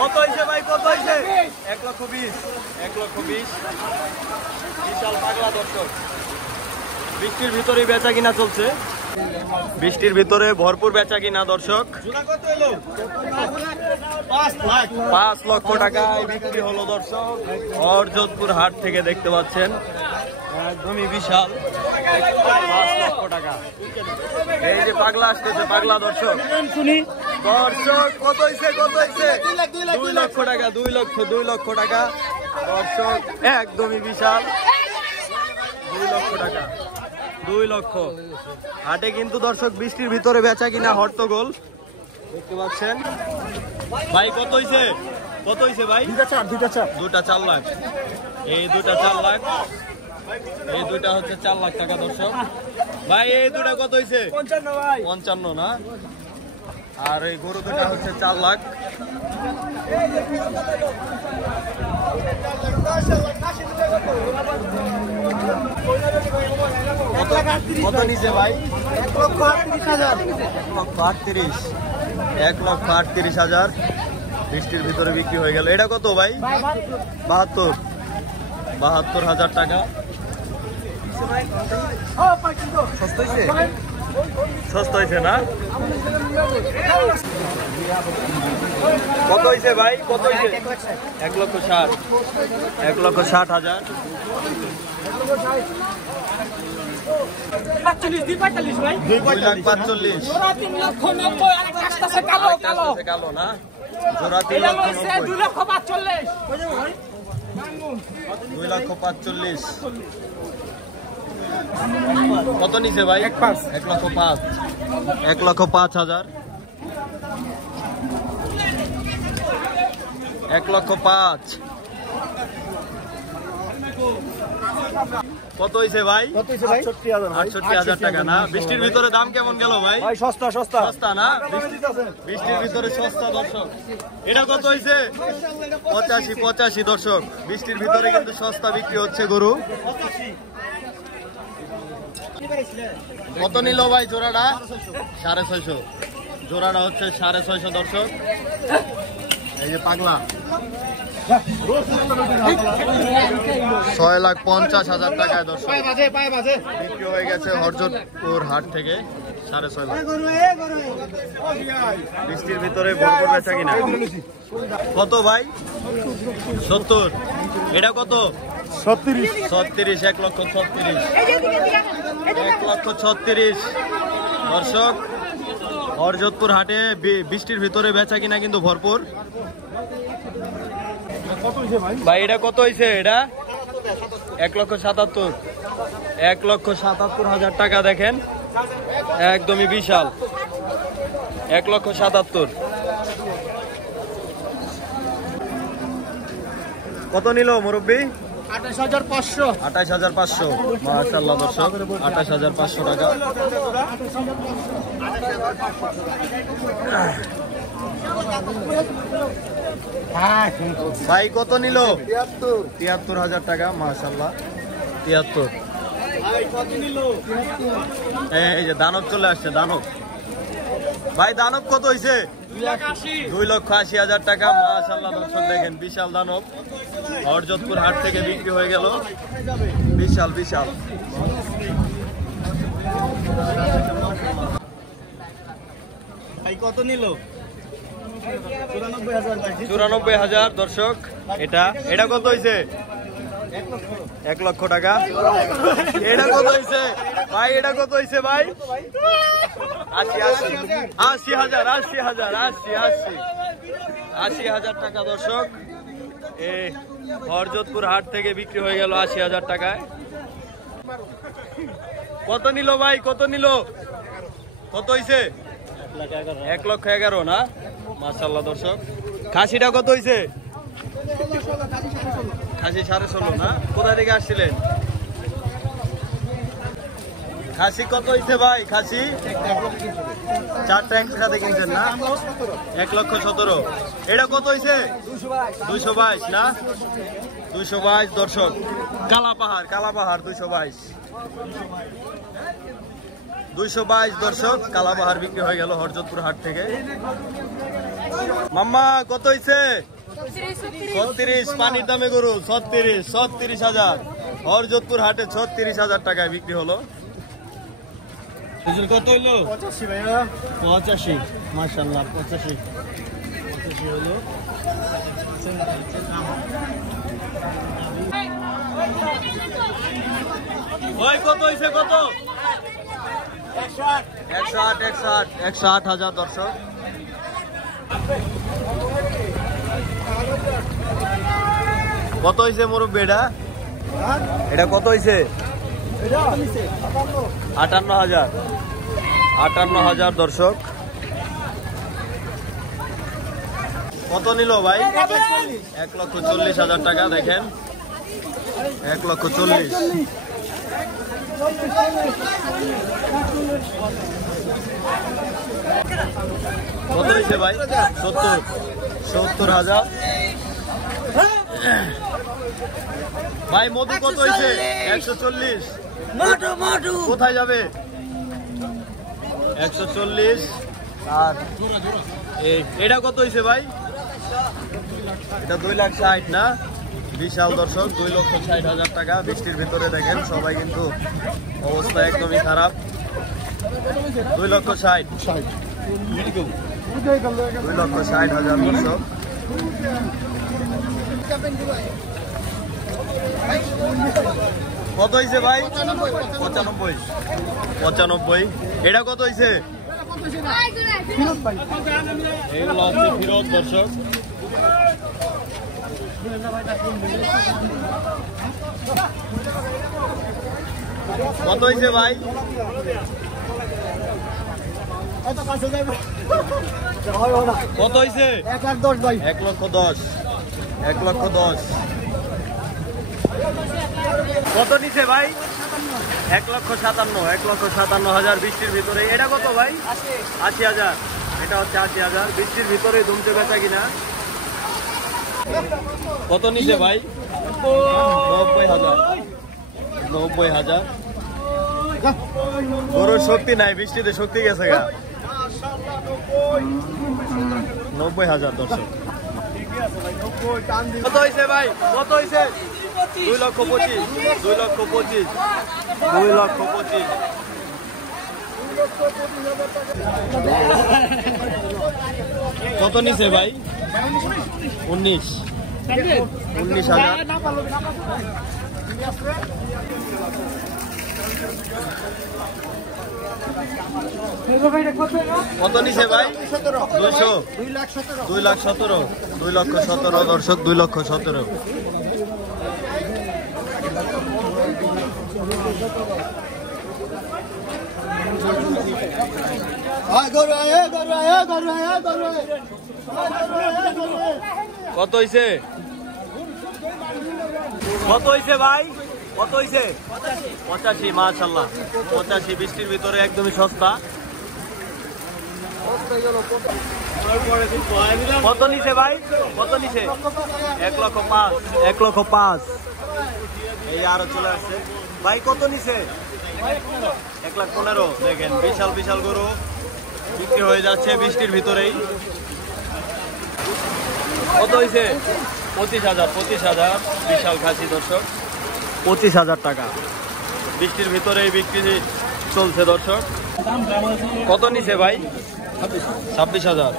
কত হয়েছে ভাই, কত হয়েছে? 1,20,000, 1,20,000। বিশাল পাগলা দর্শক। বৃষ্টির ভিতরেই বেচা কিনা চলছে, বৃষ্টির ভিতরে ভরপুর বেচা কিনা দর্শক। 5 লক্ষ টাকায় বিক্রি হলো দর্শক। হরজতপুর হাট থেকে দেখতে পাচ্ছেন, একদমই বিশাল। 5 লক্ষ টাকা। এই যে পাগলা আসতেছে, পাগলা দর্শক। দর্শক কত হয়েছে, কত হয়েছে? 2 লক্ষ টাকা, 2 লক্ষ টাকা দর্শক। একদমই বিশাল। 2 লক্ষ টাকা, 2 লক্ষ। হাটে কিন্তু দর্শক বৃষ্টির ভিতরে বেচা কিনা হট্টগোল দেখতে পাচ্ছেন। ভাই কত হয়েছে, কত হয়েছে ভাই? দুটা 4 লাখ। এই দুটা 4 লাখ, এই দুটা হচ্ছে 4 লাখ টাকা দর্শক। ভাই এই দুটা কত হয়েছে? 55 না? আর এই গরু দুটা হচ্ছে 4 লাখ। কত নিচে ভাই? 1,38,000। বৃষ্টির ভিতরে বিক্রি হয়ে গেল। এটা কত ভাই? 72,000 টাকা। সস্তা হয়েছে না? কত হয়েছে ভাই, কত হয়েছে? 1,60,000, 1,60,000। 2,45,000। কালো না? জোড়া 2,45,000। কত নিচে ভাই? 1,05,000, 1,05,000। 1,05,000। কত হয়েছে ভাই? 68,000 টাকা না? বৃষ্টির ভিতরে দাম কেমন গেল ভাই? সস্তা না? বৃষ্টির ভিতরে সস্তা দর্শক। এটা কত হয়েছে? 85 দর্শক। বৃষ্টির ভিতরে কিন্তু সস্তা বিক্রি হচ্ছে গরু। কত নিল ভাই জোড়াটা? 650। জোড়াটা হচ্ছে 650 দর্শক। এই যে পাগলা 6,50,000 টাকায় দর্শক বিক্রি হয়ে গেছে হরজতপুর হাট থেকে। 6.5 লাখ। বৃষ্টির ভিতরে ভরপুর বেচা কিনা। কত ভাই? 70। এটা কত? 36। 1,36,000। 1,36,000 দর্শক। হরজতপুর হাটে বৃষ্টির ভিতরে বেচা কিনা কিন্তু ভরপুর। ভাই এটা কত হয়েছে? এটা 1,77,000। 1,77,000 টাকা। দেখেন একদমই বিশাল। 1,77,000। কত নিল মুরব্বী? 28,500। 28,500। মাশাআল্লাহ দর্শক, 28,500 টাকা। ভাই কত নিল? 73,000 টাকা। মাশাআল্লাহ 73। এই যে দানব চলে আসছে, দানব। ভাই দানব কত হয়েছে? 2,80,000 টাকা। মাশাআল্লাহ দর্শক দেখেন বিশাল দানব হরজতপুর হাট থেকে বিক্রি হয়ে গেল। বিশাল বিশাল। ভাই কত নিল? 94,000 দর্শক। এটা কত হয়েছে? 1 লক্ষ টাকা। এটা কত হয়েছে ভাই? এটা কত হয়েছে ভাই? 80,000 টাকা দর্শক। এই হরজতপুর হাট থেকে বিক্রি হয়ে গেল 80,000 টাকায়। কত নিল ভাই? কত নিল? কত হয়েছে? 1,11,000 না? মাশাআল্লাহ দর্শক। খাসিটা কত হয়েছে? খাসি 16.5 না? কোথা থেকে আসছিলেন? খাসি কত হয়েছে ভাই? খাসি 4টা একসাথে কিনছেন না? 1,17,000। এটা কত হয়েছে? 222 না? 222 দর্শক। কালাপাহাড় 222। 222 দর্শক। কালাপাহাড় বিক্রি হয়ে গেল হরজতপুর হাট থেকে। মাম্মা কত হইছে? 36। পানির দামে গরু 36,000। হরজতপুর হাটে 36,000 টাকায় বিক্রি হলো। কত হইলো? 85 ভাইয়া। 85। মাশাআল্লাহ 85 হলো। ওই কত হইছে কত? 108,000 দর্শক। কত হইছে মুরব্বি এটা? এটা কত হইছে? 58,000 দর্শক। কত নিল ভাই? 1,40,000 টাকা। দেখেন 1,40,000। কত হয়েছে ভাই? 70,000 ভাই। মধু কত হয়েছে? 140। কোথায় যাবে? 140। আর এটা কত হয়েছে ভাই? এটা 2,60,000 না? বিশাল দর্শক, 2,60,000 টাকা। বৃষ্টির ভিতরে দেখেন সবাই কিন্তু অবস্থা একদমই খারাপ। 2,60,000। 2,60,000 দর্শক। কত হয়েছে ভাই? 95। এটা কত হয়েছে? এগুলো হচ্ছে ফিরত দর্শক। কত হয়েছে ভাই? কত হয়েছে? 1,10,000 ভাই। 1,10,000। 1,10,000। কত নিছে ভাই? 1,57,000। 1,57,000 বৃষ্টির ভিতরে। এটা কত ভাই? 80,000। এটা হচ্ছে 80,000 বৃষ্টির ভিতরে। ধুমতে বেচা কিনা। কত নিছে ভাই? 90,000। 90,000। গরুর শক্তি নাই, বৃষ্টিতে শক্তি গেছে গা। 90,000 দর্শক। কত হয়েছে ভাই? কত হয়েছে? 2,25,000। 2,25,000। 2,25,000। কত নিছে ভাই? 19,000। কত নিছে ভাই? 200। 2,17,000। 2,17,000 দর্শক। 2,17,000। কত হইছে? কত হইছে ভাই? কত হইছে? 85। মাশাআল্লাহ 85। বৃষ্টির ভিতরে একদমই সস্তা। কত নিছে ভাই? কত নিছে? 1,05,000। 1,05,000। এই আরো চলে আসছে ভাই। কত নিছে? 1,15,000। দেখেন বিশাল বিশাল গরু বিক্রি হয়ে যাচ্ছে বৃষ্টির ভিতরেই। কত হয়েছে? 25,000। 25,000 বিশাল খাসি দর্শক। 25,000 টাকা বৃষ্টির ভিতরেই বিক্রি চলছে দর্শক। কত নিছে ভাই? 26,000।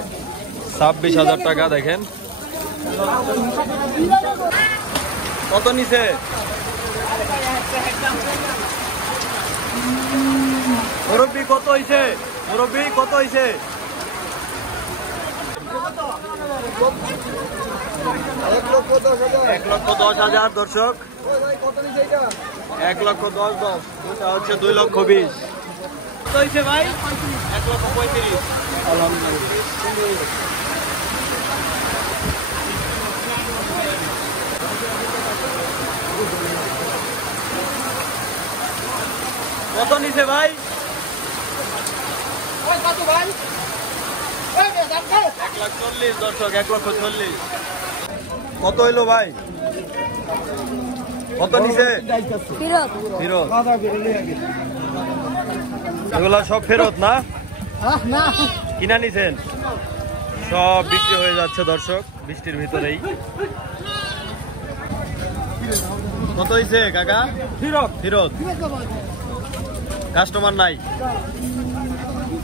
26,000 টাকা। দেখেন কত নিছে? মুরব্বি কত হয়েছে? মুরব্বি কত হয়েছে? 1,10,000 দর্শক। 1,10,000। এটা হচ্ছে 2,20,000। কত হয়েছে ভাই? 1,35,000। আলহামদুলিল্লাহ। কত নিছে ভাই? 1,40,000 দর্শক। 1,40,000। কত হইলো ভাই? কত নিছে? ফেরত। এগুলা সব ফেরত না? কিনা নিছেন? সব বিক্রি হয়ে যাচ্ছে দর্শক বৃষ্টির ভিতরেই। কত হয়েছে কাকা? ফিরত কাস্টমার নাই।